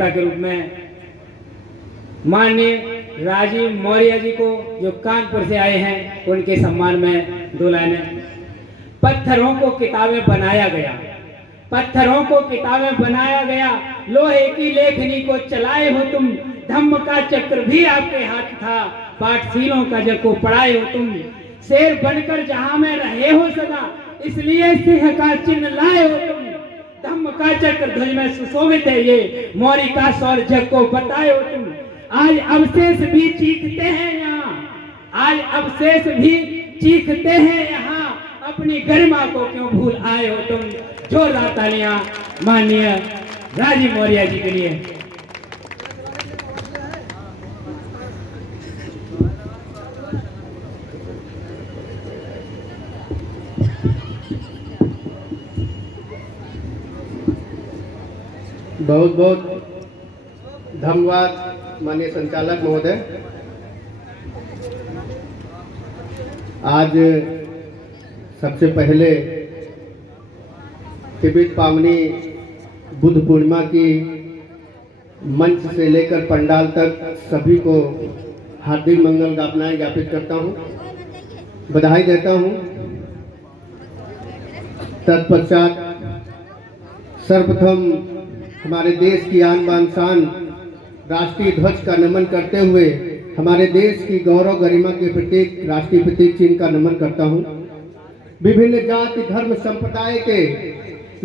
वक्ता के रूप में माननीय राजीव मौर्य जी को, जो कानपुर से आए हैं, उनके सम्मान में 2 लाइनें। पत्थरों को किताबें बनाया गया, पत्थरों को किताबें बनाया गया, लोहे की लेखनी को चलाए हो तुम, धम्म का चक्र भी आपके हाथ था, पाठशीलों का जग को पढ़ाए हो तुम, शेर बनकर जहां में रहे हो सदा, इसलिए सिंह का चिन्ह लाए हो तुम, धम्म का चक्र ध्वज में सुशोभित है ये, मौर्य का सौर जग को बताए हो तुम। आज अवशेष भी चीखते हैं यहाँ, आज अवशेष भी चीखते हैं यहाँ, अपनी गरिमा को क्यों भूल आए हो तुम। जोरदार तालियां माननीय राजीव मौर्य जी के लिए। बहुत बहुत धन्यवाद माननीय संचालक महोदय। आज सबसे पहले तिबित पावनी बुद्ध पूर्णिमा की मंच से लेकर पंडाल तक सभी को हार्दिक मंगल कामनाएं ज्ञापित करता हूं, बधाई देता हूं। तत्पश्चात सर्वप्रथम हमारे देश की आन बान शान राष्ट्रीय ध्वज का नमन करते हुए हमारे देश की गौरव गरिमा के प्रतीक राष्ट्रीय प्रतीक चिन्ह का नमन करता हूं। विभिन्न जाति धर्म संप्रदाय के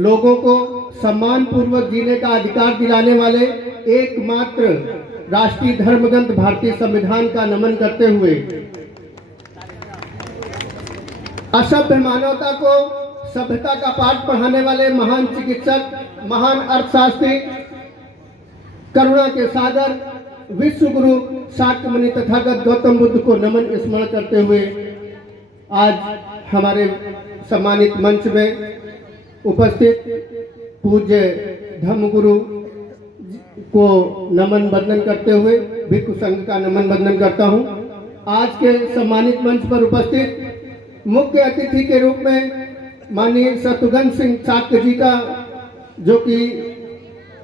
लोगों को सम्मान पूर्वक जीने का अधिकार दिलाने वाले एकमात्र राष्ट्रीय धर्मग्रंथ भारतीय संविधान का नमन करते हुए असभ्य मानवता को सभ्यता का पाठ पढ़ाने वाले महान चिकित्सक, महान अर्थशास्त्री, करुणा के सागर, विश्व गुरु शाक्य मुनि तथागत गौतम बुद्ध को नमन स्मरण करते हुए आज हमारे सम्मानित मंच में उपस्थित पूज्य धर्मगुरु को नमन वंदन करते हुए भिक्षु संघ का नमन वंदन करता हूं। आज के सम्मानित मंच पर उपस्थित मुख्य अतिथि के रूप में माननीय शत्रुघ्न सिंह शाक्य जी का, जो कि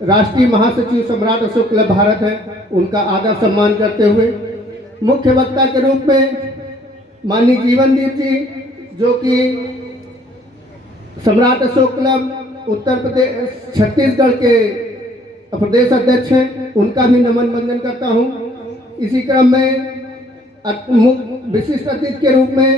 राष्ट्रीय महासचिव सम्राट अशोक क्लब भारत है, उनका आदर सम्मान करते हुए मुख्य वक्ता के रूप में माननीय जीवनदीप जी, जो कि सम्राट अशोक क्लब उत्तर प्रदेश छत्तीसगढ़ के प्रदेश अध्यक्ष हैं, उनका भी नमन वंदन करता हूं। इसी क्रम में विशिष्ट अतिथि के रूप में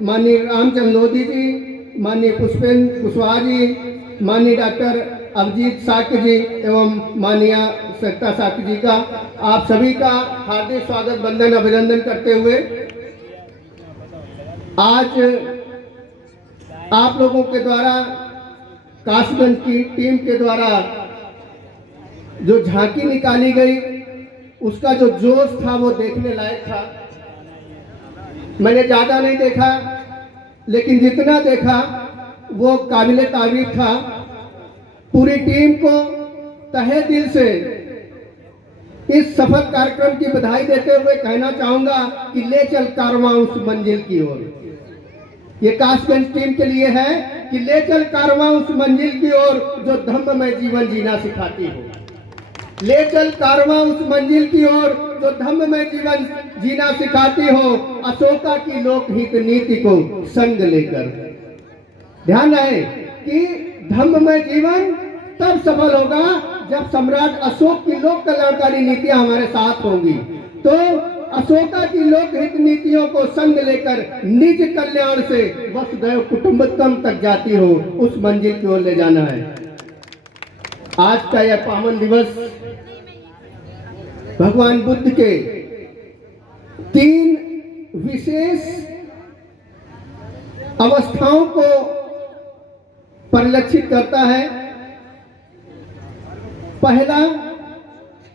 माननीय रामचंद्र लोधी जी, माननीय पुष्पेंद्र कुशवाहा जी, माननीय डॉक्टर अभिजीत शाक्य जी एवं माननीय सरिता शाक्य जी का आप सभी का हार्दिक स्वागत वंदन अभिनंदन करते हुए आज आप लोगों के द्वारा कासगंज की टीम के द्वारा जो झांकी निकाली गई, उसका जो जोश था वो देखने लायक था। मैंने ज्यादा नहीं देखा, लेकिन जितना देखा वो काबिले तारीफ था। पूरी टीम को तहे दिल से इस सफल कार्यक्रम की बधाई देते हुए कहना चाहूंगा कि ले चल कारवां उस मंजिल की ओर। ये कासगंज टीम के लिए है कि ले चल कारवां उस मंजिल की ओर जो धम्म में जीवन जीना सिखाती हो। ले चल कारवां उस मंजिल की ओर जो धम्म में जीवन जीना सिखाती हो, अशोका की लोकहित नीति को संग लेकर। ध्यान रहे कि धम्म में जीवन तब सफल होगा जब सम्राट अशोक की लोक कल्याणकारी नीतियां हमारे साथ होंगी। तो अशोका की लोकहित नीतियों को संग लेकर निज कल्याण से वसुधैव कुटुंबकम तक जाती हो, उस मंजिल की ओर ले जाना है। आज का यह पावन दिवस भगवान बुद्ध के 3 विशेष अवस्थाओं को परिलक्षित करता है। पहला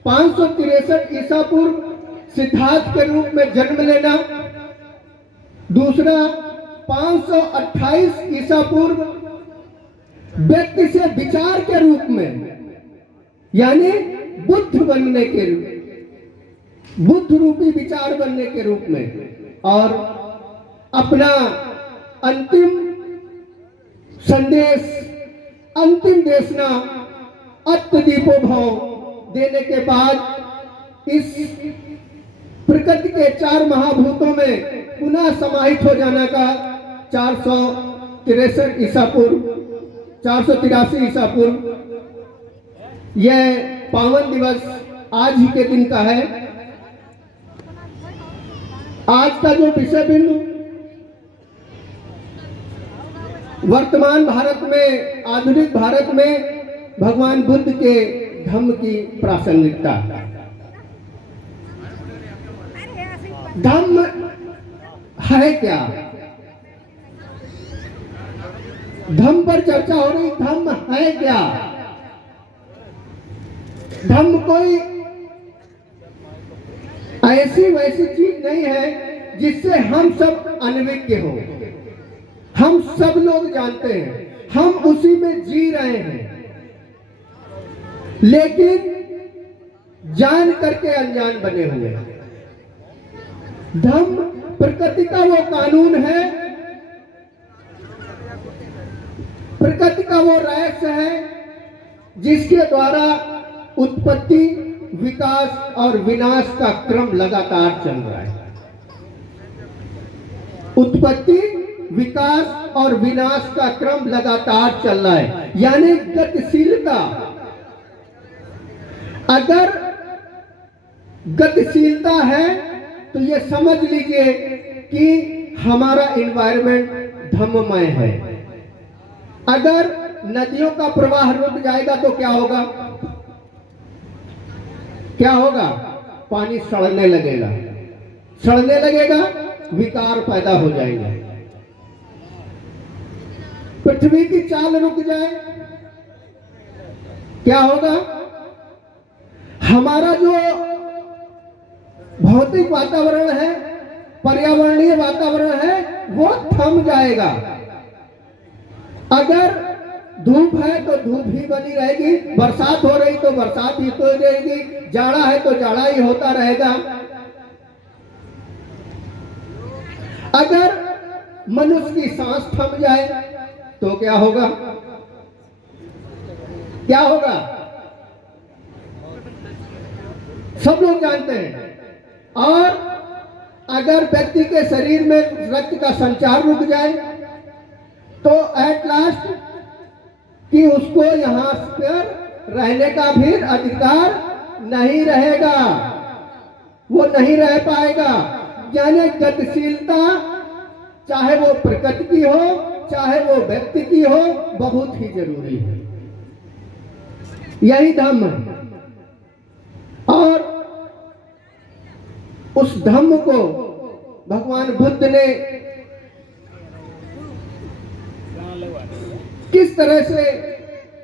563 ईसा पूर्व सिद्धार्थ के रूप में जन्म लेना, दूसरा 528 ईसा पूर्व व्यक्ति से विचार के रूप में, यानी बुद्ध बनने के रूप, बुद्ध रूपी विचार बनने के रूप में, और अपना अंतिम संदेश, अंतिम देशना अत्तदीपो भव देने के बाद इस प्रकृति के 4 महाभूतों में पुनः समाहित हो जाने का 483 ईसा पूर्व 483 ईसा पूर्व यह पावन दिवस आज ही के दिन का है। आज का जो विषय बिंदु वर्तमान भारत में, आधुनिक भारत में भगवान बुद्ध के धम्म की प्रासंगिकता। धम्म है क्या? धम्म पर चर्चा हो रही। धम्म है क्या? धम्म कोई ऐसी वैसी चीज नहीं है जिससे हम सब अनभिज्ञ हो। हम सब लोग जानते हैं, हम उसी में जी रहे हैं, लेकिन जान करके अनजान बने हुए हैं। धम्म प्रकृति का वो कानून है, प्रकृति का वो रहस्य है जिसके द्वारा उत्पत्ति, विकास और विनाश का क्रम लगातार चल रहा है। उत्पत्ति, विकास और विनाश का क्रम लगातार चल रहा है, यानी गतिशीलता। अगर गतिशीलता है तो ये समझ लीजिए कि हमारा एनवायरनमेंट धम्ममय है। अगर नदियों का प्रवाह रुक जाएगा तो क्या होगा? क्या होगा? पानी सड़ने लगेगा, सड़ने लगेगा, विकार पैदा हो जाएगा। पृथ्वी की चाल रुक जाए, क्या होगा? हमारा जो भौतिक वातावरण है, पर्यावरणीय वातावरण है, वो थम जाएगा। अगर धूप है तो धूप ही बनी रहेगी, बरसात हो रही तो बरसात ही तो रहेगी, जाड़ा है तो जाड़ा ही होता रहेगा। अगर मनुष्य की सांस थम जाए तो क्या होगा? क्या होगा? सब लोग जानते हैं। और अगर व्यक्ति के शरीर में रक्त का संचार रुक जाए तो एट लास्ट कि उसको यहां पर रहने का भी अधिकार नहीं रहेगा, वो नहीं रह पाएगा। यानी गतिशीलता, चाहे वो प्रकृति की हो, चाहे वो व्यक्ति की हो, बहुत ही जरूरी है। यही धम्म है। और उस धम्म को भगवान बुद्ध ने किस तरह से,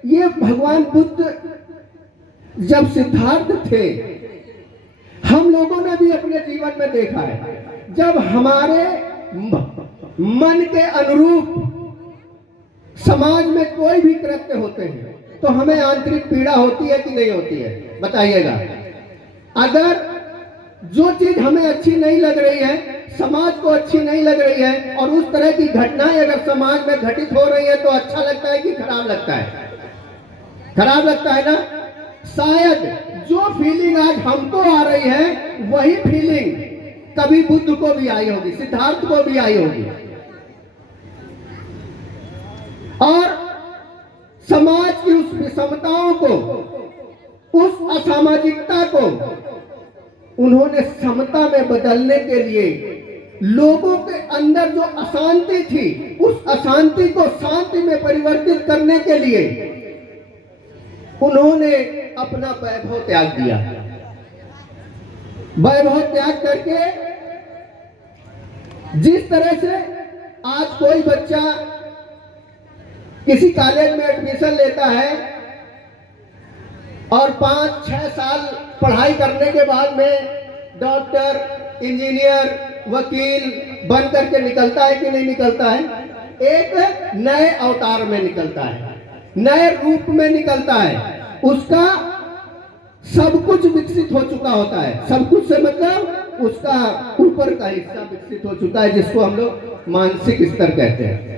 ये भगवान बुद्ध जब सिद्धार्थ थे, हम लोगों ने भी अपने जीवन में देखा है, जब हमारे मन के अनुरूप समाज में कोई भी कृत्य होते हैं तो हमें आंतरिक पीड़ा होती है कि नहीं होती है? बताइएगा। अगर जो चीज हमें अच्छी नहीं लग रही है, समाज को अच्छी नहीं लग रही है, और उस तरह की घटनाएं अगर समाज में घटित हो रही है तो अच्छा लगता है कि खराब लगता है? खराब लगता है ना। शायद जो फीलिंग आज हमको आ रही है वही फीलिंग कभी बुद्ध को भी आई होगी, सिद्धार्थ को भी आई होगी। और समाज की उस विषमताओं को, उस असामाजिकता को उन्होंने समता में बदलने के लिए लोगों के अंदर जो अशांति थी, उस अशांति को शांति में परिवर्तित करने के लिए उन्होंने अपना वैभव त्याग दिया। वैभव त्याग करके जिस तरह से आज कोई बच्चा किसी कॉलेज में एडमिशन लेता है और 5-6 साल पढ़ाई करने के बाद में डॉक्टर, इंजीनियर, वकील बन करके निकलता है कि नहीं निकलता है? एक नए अवतार में निकलता है, नए रूप में निकलता है। उसका सब कुछ विकसित हो चुका होता है। सब कुछ से मतलब उसका ऊपर का हिस्सा विकसित हो चुका है, जिसको हम लोग मानसिक स्तर कहते हैं,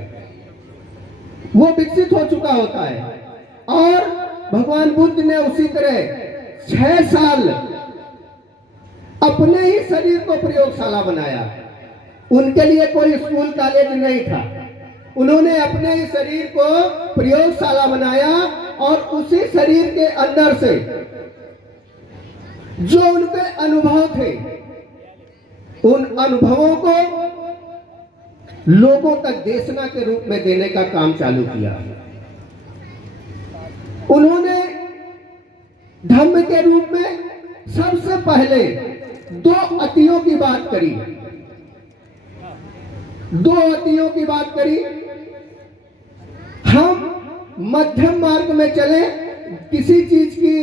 वो विकसित हो चुका होता है। और भगवान बुद्ध ने उसी तरह 6 साल अपने ही शरीर को प्रयोगशाला बनाया। उनके लिए कोई स्कूल कॉलेज नहीं था, उन्होंने अपने ही शरीर को प्रयोगशाला बनाया और उसी शरीर के अंदर से जो उनके अनुभव थे, उन अनुभवों को लोगों तक देशना के रूप में देने का काम चालू किया। उन्होंने धम्म के रूप में सबसे पहले 2 अतियों की बात करी। 2 अतियों की बात करी। हम मध्यम मार्ग में चले, किसी चीज की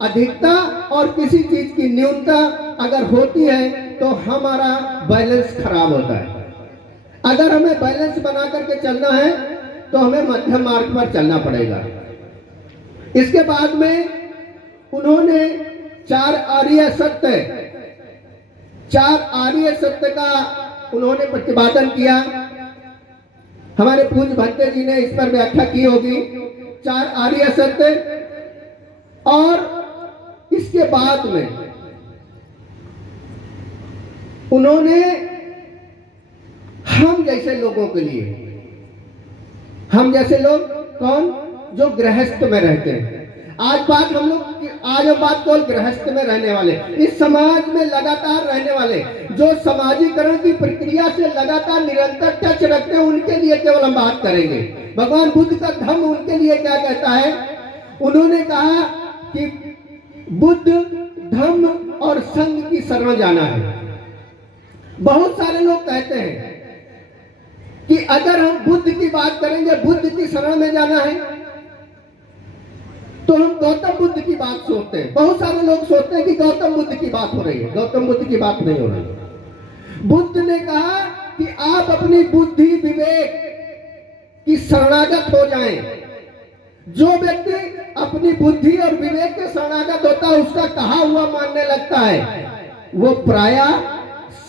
अधिकता और किसी चीज की न्यूनता अगर होती है तो हमारा बैलेंस खराब होता है। अगर हमें बैलेंस बना करके चलना है तो हमें मध्यम मार्ग पर चलना पड़ेगा। इसके बाद में उन्होंने 4 आर्य सत्य का उन्होंने प्रतिपादन किया। हमारे पूज्य भंते जी ने इस पर व्याख्या की होगी। 4 आर्य सत्य, और इसके बाद में उन्होंने हम जैसे लोगों के लिए, हम जैसे लोग कौन, जो गृहस्थ में रहते हैं। आज हम बात केवल गृहस्थ में रहने वाले, इस समाज में लगातार रहने वाले, जो समाजीकरण की प्रक्रिया से लगातार निरंतर टच रखते हैं, उनके लिए केवल हम बात करेंगे। भगवान बुद्ध का धम्म उनके लिए क्या कहता है? उन्होंने कहा कि बुद्ध, धम्म और संघ की शरण जाना है। बहुत सारे लोग कहते हैं कि अगर हम बुद्ध की बात करेंगे, बुद्ध की शरण में जाना है, तो हम गौतम बुद्ध की बात सोचते हैं। बहुत सारे लोग सोचते हैं कि गौतम बुद्ध की बात हो रही है। गौतम बुद्ध की बात नहीं हो रही है। बुद्ध ने कहा कि आप अपनी बुद्धि विवेक की शरणागत हो जाएं। जो व्यक्ति अपनी बुद्धि और विवेक के शरणागत होता है, उसका कहा हुआ मानने लगता है, वो प्रायः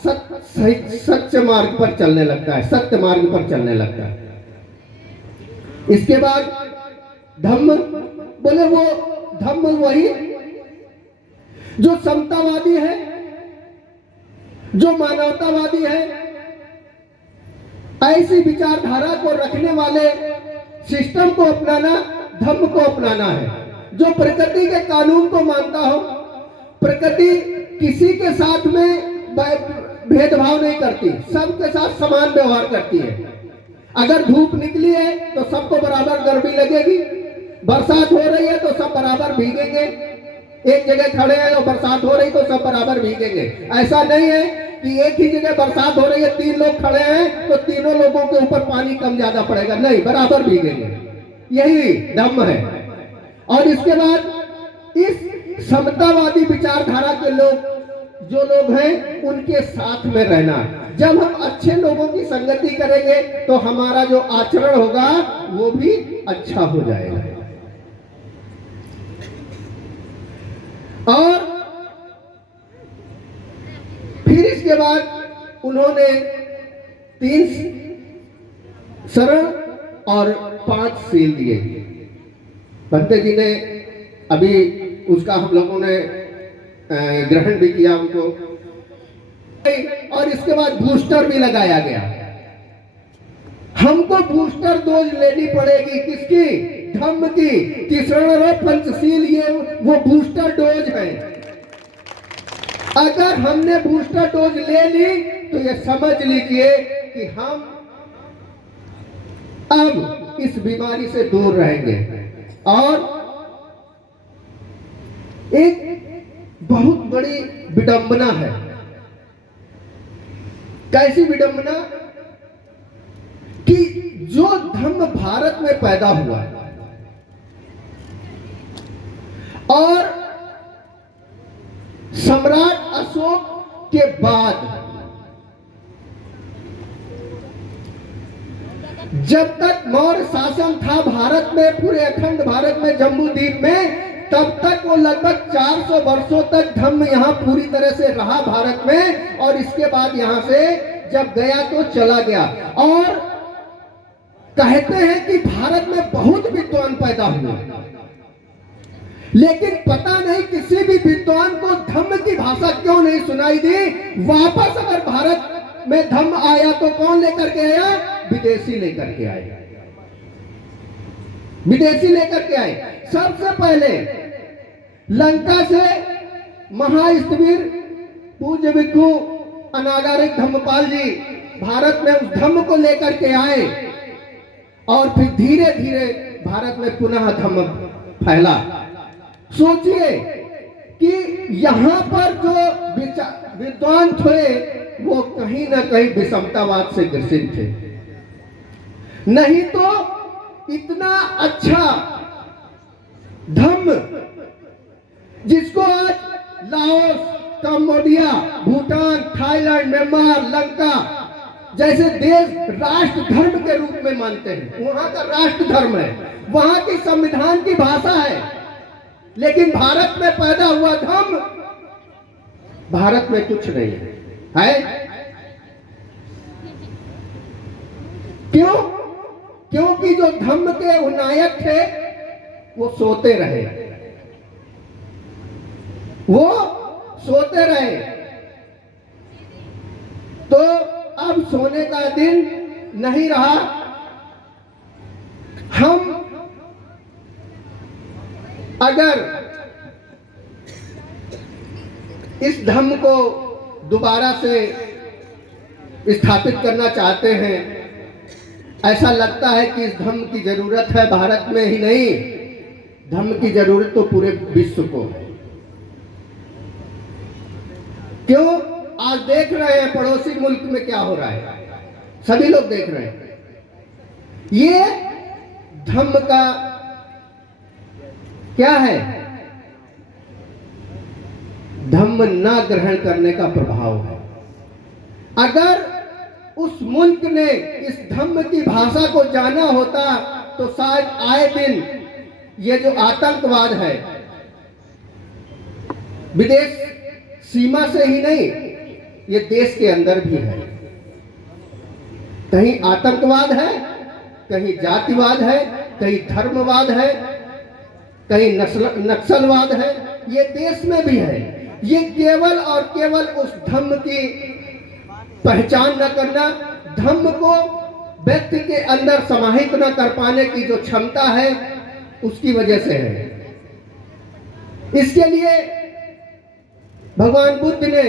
सत्य मार्ग पर चलने लगता है, सत्य मार्ग पर चलने लगता है। इसके बाद धम्म, बोले वो धम्म वही जो समतावादी है, जो मानवतावादी है, ऐसी विचारधारा को रखने वाले सिस्टम को अपनाना, धम्म को अपनाना है। जो प्रकृति के कानून को मानता हो, प्रकृति किसी के साथ में भेदभाव नहीं करती, सबके साथ समान व्यवहार करती है। अगर धूप निकली है तो सबको बराबर गर्मी लगेगी, बरसात हो रही है तो सब बराबर भीगेंगे, एक जगह खड़े हैं और बरसात हो रही तो सब बराबर भीगेंगे। ऐसा नहीं है कि एक ही जगह बरसात हो रही है, 3 लोग खड़े हैं तो तीनों लोगों के ऊपर पानी कम ज्यादा पड़ेगा, नहीं, बराबर भीगेंगे। यही धम्म है। और इसके बाद इस समतावादी विचारधारा के लोग, जो लोग हैं, उनके साथ में रहना। जब हम अच्छे लोगों की संगति करेंगे तो हमारा जो आचरण होगा वो भी अच्छा हो जाएगा। और फिर इसके बाद उन्होंने 3 शरण और 5 सील दिए। भंते जी ने अभी उसका हम लोगों ने ग्रहण भी किया उनको, और इसके बाद बूस्टर भी लगाया गया। हमको बूस्टर डोज लेनी पड़ेगी, किसकी? धम्म की। 3 पंचशील, ये वो बूस्टर डोज है। अगर हमने बूस्टर डोज ले ली तो ये समझ लीजिए कि हम अब इस बीमारी से दूर रहेंगे। और एक बहुत बड़ी विडंबना है। कैसी विडंबना? कि जो धम्म भारत में पैदा हुआ और सम्राट अशोक के बाद, जब तक मौर्य शासन था भारत में, पूरे अखंड भारत में, जम्बू द्वीप में, तब तक वो लगभग 400 वर्षों तक धम्म यहाँ पूरी तरह से रहा भारत में। और इसके बाद यहाँ से जब गया तो चला गया। और कहते हैं कि भारत में बहुत विद्वान पैदा हुए, लेकिन पता नहीं किसी भी विद्वान को धम्म की भाषा क्यों नहीं सुनाई दी। वापस अगर भारत में धम्म आया तो कौन लेकर के आया? विदेशी लेकर के आए, विदेशी लेकर के आए। सबसे पहले लंका से महास्थविर पूज्य भिक्षु अनागारिक धम्मपाल जी भारत में उस धम्म को लेकर के आए और फिर धीरे धीरे भारत में पुनः धम्म फैला। सोचिए कि यहाँ पर जो विद्वान थे वो कहीं ना कहीं विषमतावाद से ग्रसित थे, नहीं तो इतना अच्छा धम्म जिसको आज Laos, Cambodia, Bhutan, Thailand, Myanmar, Lanka जैसे देश राष्ट्र धर्म के रूप में मानते हैं, वहां का राष्ट्र धर्म है, वहां की संविधान की भाषा है, लेकिन भारत में पैदा हुआ धम्म भारत में कुछ नहीं है। क्यों? क्योंकि जो धम्म के नायक थे वो सोते रहे, वो सोते रहे। तो अब सोने का दिन नहीं रहा। हम अगर इस धम्म को दोबारा से स्थापित करना चाहते हैं, ऐसा लगता है कि इस धम्म की जरूरत है भारत में ही नहीं, धम्म की जरूरत तो पूरे विश्व को है। क्यों? आज देख रहे हैं पड़ोसी मुल्क में क्या हो रहा है, सभी लोग देख रहे हैं। ये धम्म का क्या है? धम्म ना ग्रहण करने का प्रभाव है। अगर उस मुल्क ने इस धम्म की भाषा को जाना होता तो शायद आए दिन ये जो आतंकवाद है, विदेश सीमा से ही नहीं, ये देश के अंदर भी है। कहीं आतंकवाद है, कहीं जातिवाद है, कहीं धर्मवाद है, कहीं नक्सलवाद है, ये देश में भी है। ये केवल और केवल उस धम्म की पहचान न करना, धम्म को व्यक्ति के अंदर समाहित न कर पाने की जो क्षमता है उसकी वजह से है। इसके लिए भगवान बुद्ध ने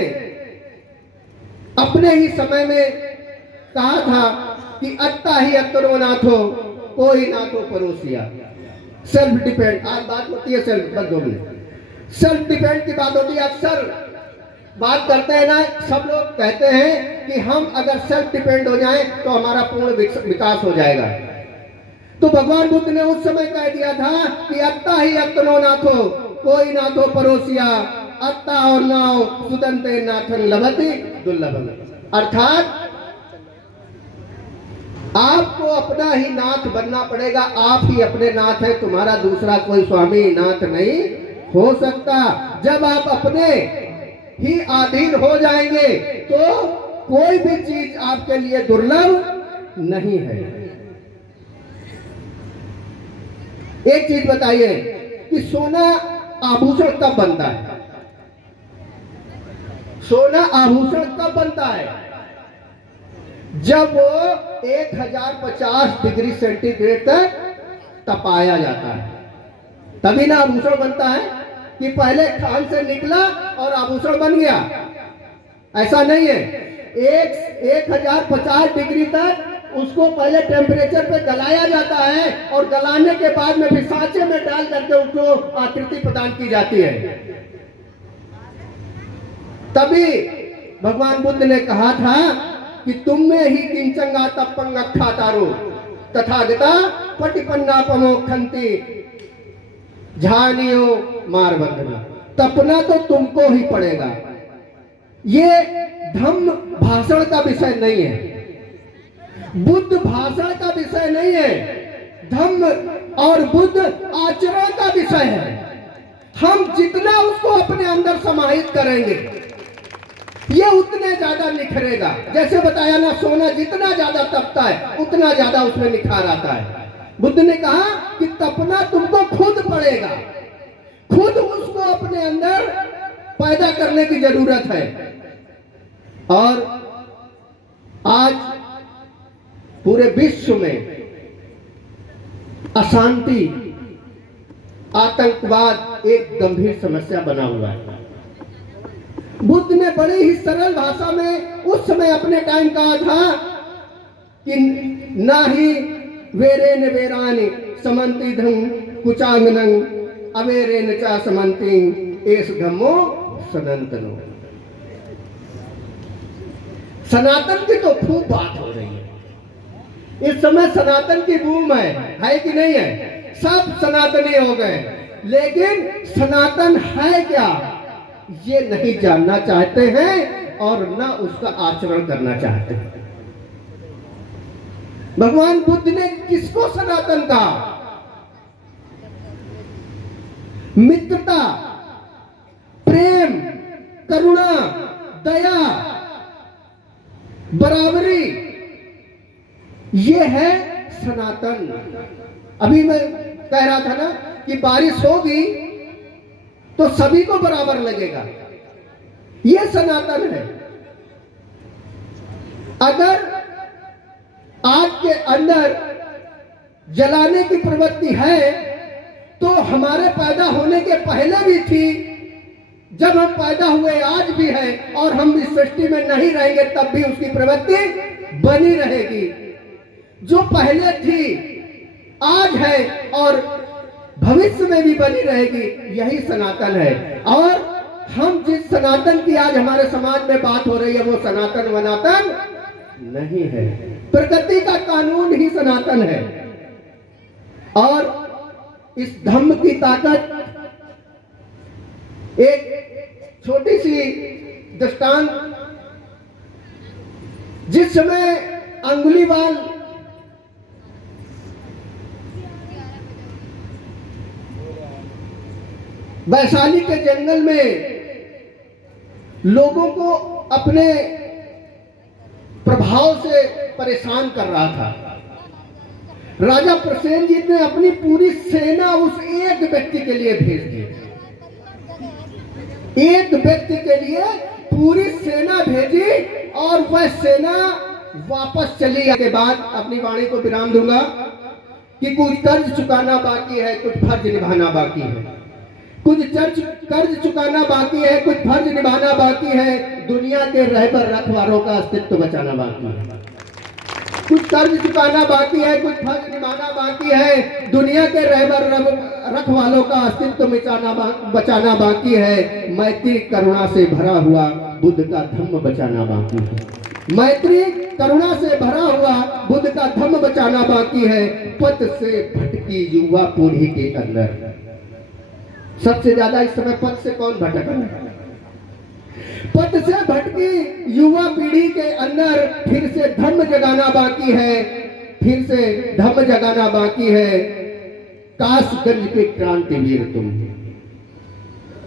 अपने ही समय में कहा था कि अत्ता ही अत्तरो नाथो, कोई नाथो परोसिया। सेल्फ डिपेंड, आज बात होती है सेल्फ सेल्फ डिपेंड की बात होती है। अक्सर बात करते हैं ना, सब लोग कहते हैं कि हम अगर सेल्फ डिपेंड हो जाएं तो हमारा पूर्ण विकास हो जाएगा। तो भगवान बुद्ध ने उस समय कह दिया था कि अत्ता ही अत्तनो नाथो, कोई नाथो परोसिया, अत्ता और नाव सुदंते नाथन लभति दुर्लभम। अर्थात आपको अपना ही नाथ बनना पड़ेगा, आप ही अपने नाथ है, तुम्हारा दूसरा कोई स्वामी नाथ नहीं हो सकता। जब आप अपने ही अधीन हो जाएंगे तो कोई भी चीज आपके लिए दुर्लभ नहीं है। एक चीज बताइए कि सोना आभूषण कब बनता है? सोना आभूषण कब बनता है? जब वो 1050 डिग्री सेंटीग्रेड तक तपाया जाता है, तभी ना आभूषण बनता है कि पहले खान से निकला और आभूषण बन गया। ऐसा नहीं है। 1050 डिग्री तक उसको पहले टेम्परेचर पे गलाया जाता है और गलाने के बाद में फिर सांचे में डाल करके उसको आकृति प्रदान की जाती है। तभी भगवान बुद्ध ने कहा था कि तुम में ही किंचंगा तपंगा तारो तथागता पटिपन्नापमो खंती झानियो मार बंधना। तपना तो तुमको ही पड़ेगा। ये धम्म भाषण का विषय नहीं है, बुद्ध भाषण का विषय नहीं है, धम्म और बुद्ध आचरण का विषय है। हम जितना उसको अपने अंदर समाहित करेंगे ये उतने ज्यादा निखरेगा। जैसे बताया ना, सोना जितना ज्यादा तपता है उतना ज्यादा उसमें निखार आता है। बुद्ध ने कहा कि तपना तुमको खुद पड़ेगा। खुद उसको अपने अंदर पैदा करने की जरूरत है। और आज पूरे विश्व में अशांति, आतंकवाद एक गंभीर समस्या बना हुआ है। बुद्ध ने बड़ी ही सरल भाषा में उस समय अपने टाइम कहा था कि ना ही वेरेन वेरानि समन्ति धं कुचांगनं अवेरेन चा समन्ति एस धम्मो सनातनो। सनातन की तो खूब बात हो रही है इस समय। सनातन की बूम है कि नहीं है? सब सनातनी हो गए, लेकिन सनातन है क्या ये नहीं जानना चाहते हैं और ना उसका आचरण करना चाहते हैं। भगवान बुद्ध ने किसको सनातन कहा? मित्रता, प्रेम, करुणा, दया, बराबरी, ये है सनातन। अभी मैं कह रहा था ना कि बारिश होगी तो सभी को बराबर लगेगा, ये सनातन है। अगर आग के अंदर जलाने की प्रवृत्ति है तो हमारे पैदा होने के पहले भी थी, जब हम पैदा हुए आज भी है, और हम इस सृष्टि में नहीं रहेंगे तब भी उसकी प्रवृत्ति बनी रहेगी। जो पहले थी आज है और भविष्य में भी बनी रहेगी, यही सनातन है। और हम जिस सनातन की आज हमारे समाज में बात हो रही है वो सनातन वनातन नहीं है, प्रकृति का कानून ही सनातन है। और इस धम्म की ताकत, एक छोटी सी दृष्टांत, जिस समय अंगुलीवाल वैशाली के जंगल में लोगों को अपने प्रभाव से परेशान कर रहा था, राजा प्रसेनजीत ने अपनी पूरी सेना उस एक व्यक्ति के लिए भेज दी। एक व्यक्ति के लिए पूरी सेना भेजी और वह सेना वापस चली। के बाद अपनी वाणी को विराम दूंगा कि कुछ कर्ज चुकाना बाकी है, कुछ फर्ज निभाना बाकी है। कुछ कर्ज चुकाना बाकी है, कुछ फर्ज निभाना बाकी है, दुनिया के रहबर रखवालों का अस्तित्व बचाना बाकी है। कुछ कर्ज चुकाना बाकी है, कुछ फर्ज निभाना बाकी है, दुनिया के रहबर रखवालों का अस्तित्व बचाना बाकी है। मैत्री करुणा से भरा हुआ बुद्ध का धम्म बचाना बाकी है। मैत्री करुणा से भरा हुआ बुद्ध का धम्म बचाना बाकी है। पथ से भटकी युवा पीढ़ी के अंदर सबसे ज्यादा इस समय पथ से कौन भटक रहा है? पथ से भटकी युवा पीढ़ी के अंदर फिर से धम्म जगाना बाकी है, फिर से धम्म जगाना बाकी है। कासगंज के क्रांतिवीर तुम,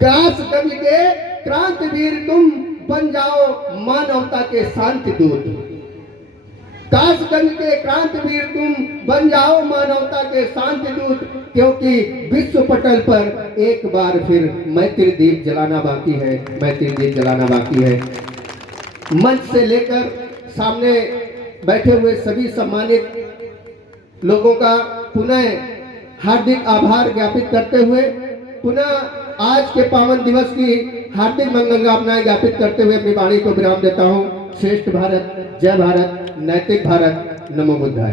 कासगंज के क्रांतिवीर तुम बन जाओ मानवता के शांति दूत। कासगंज के क्रांतिवीर तुम बन जाओ मानवता के शांति दूत, क्योंकि विश्व पटल पर एक बार फिर मैत्री दीप जलाना बाकी है, मैत्री दीप जलाना बाकी है। मंच से लेकर सामने बैठे हुए सभी सम्मानित लोगों का पुनः हार्दिक आभार ज्ञापित करते हुए, पुनः आज के पावन दिवस की हार्दिक मंगलकामनाएं ज्ञापित करते हुए अपनी वाणी को विराम देता हूं। श्रेष्ठ भारत, जय भारत, नैतिक भारत, नमो बुद्धाय।